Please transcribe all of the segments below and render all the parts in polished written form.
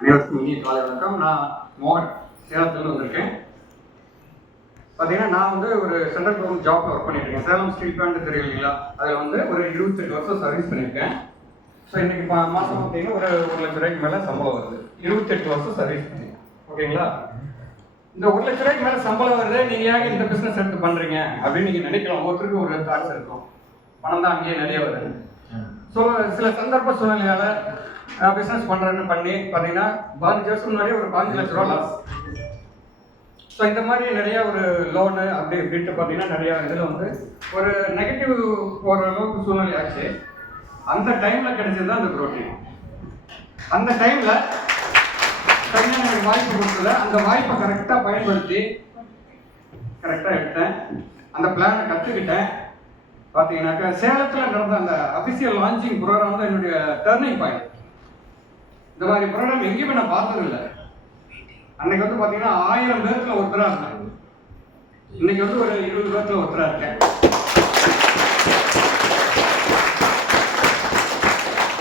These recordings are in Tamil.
அனைவருக்கும் இனிய காலை வணக்கம். நான் மோகன், சேலத்துலேருந்து வந்திருக்கேன். பார்த்தீங்கன்னா நான் வந்து ஒரு சென்ட்ரல் கவர்மெண்ட் ஜாப்ல ஒர்க் பண்ணிட்டு இருக்கேன். சேலம் ஸ்டீல் பிளான்ட் தெரியும் இல்லைங்களா, அதில் வந்து ஒரு 28 வருஷம் சர்வீஸ் பண்ணியிருக்கேன். ஸோ இன்னைக்கு மாதம் பார்த்தீங்கன்னா ஒரு 1 லட்ச ரூபாய்க்கு மேலே சம்பளம் வருது. 28 வருஷம் சர்வீஸ் பண்ணியிருக்கேன். ஓகேங்களா? இந்த 1 லட்ச ரூபாய்க்கு மேலே சம்பளம் வருது, நீங்கள் ஏன் இந்த பிஸ்னஸ் எடுத்து பண்ணுறீங்க அப்படின்னு நீங்கள் நினைக்கலாம். ஒவ்வொருத்தருக்கும் ஒரு தாட்ஸ் இருக்கும். பணம் தான் அங்கேயே நிறைய வருது. ஸோ சில சந்தர்ப்ப சூழ்நிலையால் பிஸ்னஸ் பண்ணுறேன்னு பண்ணி பார்த்தீங்கன்னா 15 வருஷம் முன்னாடியே ஒரு 5 லட்ச ரூபா லாஸ். ஸோ இந்த மாதிரி நிறையா ஒரு லோனு அப்படி இப்படின்ட்டு பார்த்தீங்கன்னா நிறையா இதில் வந்து ஒரு நெகட்டிவ் போகிற அளவுக்கு சூழ்நிலை ஆச்சு. அந்த டைமில் கிடைச்சது தான் அந்த புரோட்டீன். அந்த டைமில் சரியான எனக்கு வாய்ப்பு கொடுத்தல, அந்த வாய்ப்பை கரெக்டாக பயன்படுத்தி கரெக்டாக எடுத்தேன். அந்த பிளானை கற்றுக்கிட்டேன். பார்த்தீங்கன்னாக்கா சேலத்தில் நடந்த அந்த அஃபிஷியல் லான்ச்சிங் ப்ரோக்ராம் தான் என்னுடைய டர்னிங் பாயிண்ட். இந்த மாதிரி ப்ரோக்ராம் எங்கேயுமே நான் பார்த்ததில்லை. அன்னைக்கு வந்து பார்த்தீங்கன்னா 1000 பேருக்கு ஒருத்தராக இருந்தேன். இன்னைக்கு வந்து ஒரு 20 பேருக்கு ஒருத்தராக இருக்கேன்.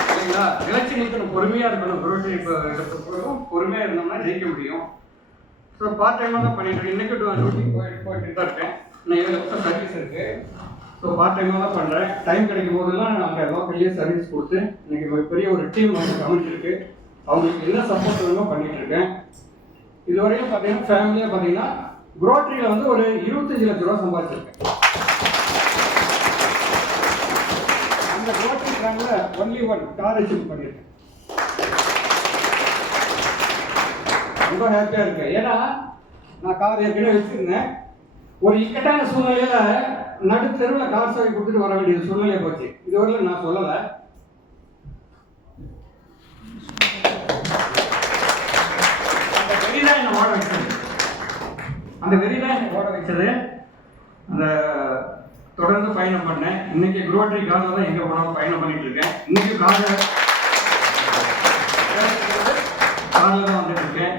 சரிங்களா? நிலச்சி நிற்கணும், பொறுமையாக இருக்கணும். புரோட்டீன் இப்போ பொறுமையாக இருந்தோம்னா ஜெயிக்க முடியும். ஸோ பார்ட் டைமாக தான் பண்ணிட்டு இருக்கேன். இன்னைக்கு டியூட்டி போயிட்டு தான் இருக்கேன். இன்னும் 7 வருஷம் சர்வீஸ் இருக்கு. ஸோ பார்ட் டைமாக தான் பண்ணுறேன். டைம் கிடைக்கும் போதெல்லாம் அங்கே லோக்கல்லேயே சர்வீஸ் கொடுத்து இன்னைக்கு பெரிய ஒரு டீம் வந்து கவனிச்சிருக்கு. அவங்களுக்கு என்ன சப்போர்ட் வேணுமோ பண்ணிட்டு இருக்கேன். இதுவரையும் பார்த்தீங்கன்னா ஃபேமிலியாக பார்த்தீங்கன்னா குரோட்டரியில் வந்து ஒரு 25 லட்ச ரூபா சம்பாதிச்சிருக்கேன். அந்த குரோட்டரி பிராண்டில் ஒன்லி ஒன் கார் அச்சீவ் பண்ணியிருக்கேன். ரொம்ப ஹாப்பியாக இருக்கேன். ஏன்னா நான் கார் ஏற்கனவே வச்சுருந்தேன். ஒரு இக்கட்டான சூழ்நிலையில நடுத்தெருவில் கார் சாவி கொடுத்துட்டு வர வேண்டிய சூழ்நிலை போச்சு. இதுவரையிலும் நான் சொல்லலை. அந்த வெறிதான் என்னை ஓட வச்சது. அந்த தொடர்ந்து பயணம் பண்ணேன். இன்னைக்கு குரோட்டரி காரில் தான் எங்கே போனாலும் பயணம் பண்ணிட்டு இருக்கேன். இன்னைக்கு காரில் தான் வந்துட்டு இருக்கேன்.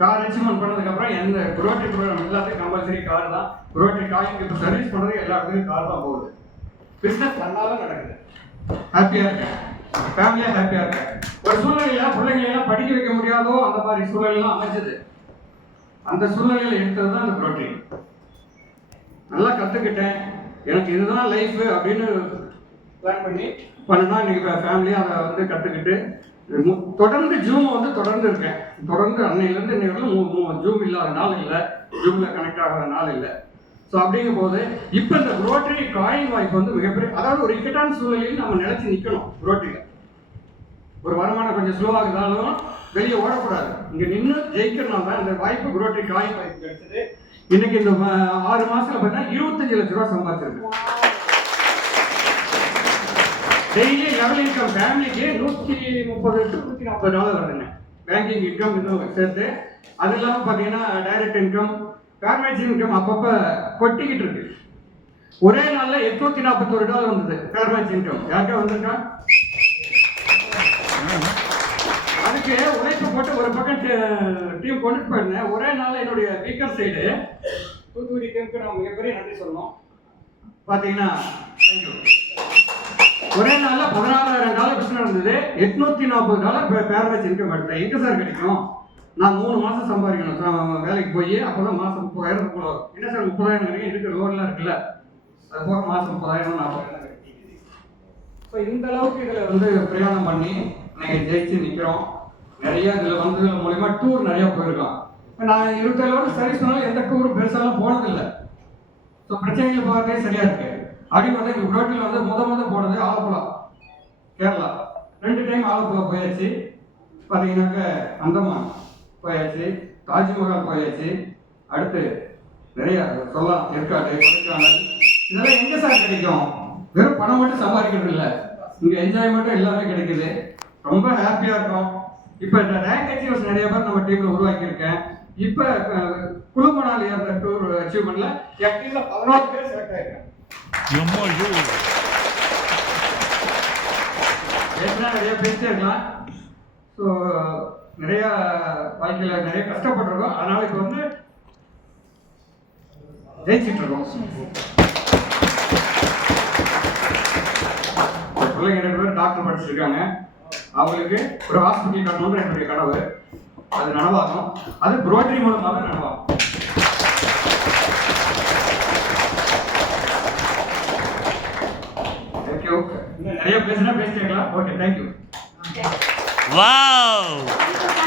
கார் அச்சீவ்மெண்ட் பண்ணதுக்கப்புறம் எந்த குரோட்டரி ப்ரோக்ராம் எல்லாத்தையும் கம்பல்சரி கார் தான். குரோட்டரி காய்க்கு இப்போ சர்வீஸ் பண்ணுறது எல்லாத்துக்கும் கார் தான் போகுது. பிஸ்னஸ் நல்லாதான் நடக்குது. ஹாப்பியாக இருக்கேன். ஃபேமிலியாக ஹாப்பியாக இருக்கேன். ஒரு சூழ்நிலையில் பிள்ளைங்களெல்லாம் படிக்க வைக்க முடியாதோ அந்த மாதிரி சூழ்நிலைலாம் அமைஞ்சது. அந்த சூழ்நிலையில் எடுத்தது தான் அந்த புரோட்டீன். நல்லா கற்றுக்கிட்டேன். எனக்கு இதுதான் லைஃப் அப்படின்னு பிளான் பண்ணி பண்ணா இன்னைக்கு ஃபேமிலியாக அதை வந்து கற்றுக்கிட்டு தொடர்ந்து ஜூம் வந்து தொடர்ந்து இருக்கேன். தொடர்ந்து அன்னையிலேருந்து இன்னைக்கு ஜூம் இல்லாத நாள் இல்லை, ஜூமில் கனெக்ட் ஆகாத நாள் இல்லை. ஸோ அப்படிங்கும் போது இப்போ இந்த புரோட்டரி காயின் வாய்ப்பு வந்து மிகப்பெரிய, அதாவது ஒரு இக்கட்டான சூழ்நிலையில் நம்ம நினைச்சு நிற்கணும். புரோட்டரியில் ஒரு வருமானம் கொஞ்சம் ஸ்லோவாக இருந்தாலும் வெளியே ஓடக்கூடாது. இங்கே நின்று ஜெயிக்கிறனால தான் இந்த வாய்ப்பு புரோட்டரி காயின் வாய்ப்பு கிடைச்சது. இன்னைக்கு இந்த 6 மாசத்துல பார்த்தீங்கன்னா 25 லட்ச ரூபா சம்பாதிச்சிருக்கு. டெய்லி லெவல் இன்கம் ஃபேமிலிக்கு $130 to $140 வருதுங்க. பேங்கிங் இன்கம் இன்னும் சேர்த்து. அது இல்லாமல் பார்த்தீங்கன்னா டைரக்ட் இன்கம், பேரேஜ் இன்கம் அப்பப்போ கொட்டிக்கிட்டு இருக்கு. ஒரே நாளில் $841 வந்தது பேரேஜ் இன்கம். யாருக்கா வந்திருக்கா? அதுக்கு உழைப்பு போட்டு ஒரு பக்கம் டீம் கொண்டுட்டு போயிருந்தேன். ஒரே நாளில் என்னுடைய வீக்கர் சைடு தூத்துக்குடி டீமுக்கு நான் மிகப்பெரிய நன்றி சொல்லணும். பார்த்தீங்கன்னா ஒரே நாளில் $16,000 பிஸ்னஸ் இருந்தது. $840 பேரேஜ் இன்கம் எடுத்தேன். எங்கே சார் கிடைக்கும்? நான் 3 மாதம் சம்பாதிக்கணும் வேலைக்கு போய். அப்போ தான் மாதம் 30,000 போகும். என்ன சார் 30,000 கிடைக்கும்? இருக்கிற லோன்லாம் இருக்குல்ல, அது போக மாதம் 30,000 40,000 கிடைக்குது. ஸோ இந்த அளவுக்கு இதில் வந்து பிரயாணம் பண்ணி நாங்கள் ஜெயிச்சு நிற்கிறோம். நிறைய இதில் வந்து மூலமா டூர் நிறையா போயிருக்கோம். நான் 27 வருஷம் சர்வீஸ் பண்ணாலும் எந்த டூரும் பெருசாலாம் போனதில்லை. ஸோ பிரச்சனைகள் போகிறதே சரியா இருக்கு. அப்படி பார்த்தா இங்கே புரோட்டில் வந்து முத போனது ஆலப்புழா, கேரளா. 2 டைம் ஆலப்புழா போயாச்சு. பார்த்தீங்கன்னாக்க அந்தமான் போயாச்சு, தாஜ்மஹால் போயாச்சு. அடுத்து நிறைய சொல்லலாம், ஏற்காடு, கொடைக்கானல். இதெல்லாம் எங்கே சார் கிடைக்கும்? வெறும் பணம் மட்டும் சம்பாதிக்கிறது இல்லை, இங்கே என்ஜாய்மெண்ட்டும் எல்லாமே கிடைக்குது. ரொம்ப ஹாப்பியாக இருக்கும். இப்போ இந்த ரேங்க் அச்சீவர்ஸ் நிறைய பேர் நம்ம டீமில் உருவாக்கியிருக்கேன். இப்போ குழுமணாலி அந்த டூர் அச்சீவ்மெண்ட்ல என் டீமில் 14 பேர் செலக்ட் ஆகிருக்கேன். நிறைய பேசிட்டே இருக்கலாம். ஸோ நிறைய வாழ்க்கையில் நிறைய கஷ்டப்பட்டிருக்கோம். அதனால இப்போ வந்து ஜெயிச்சுட்டு இருக்கோம். பிள்ளைங்க 2 பேரும் டாக்டர் படிச்சிருக்காங்க. அவங்களுக்கு ஒரு ஹாஸ்பிட்டல் கட்டணுன்ற என்னுடைய கனவு. அது நனவாகும். அது ப்ரோட்டரி மூலமாக நனவாகும். தேங்க்யூ. நிறைய பேசினா பேசிக்கலாம். Okay, thank you. வாவ்.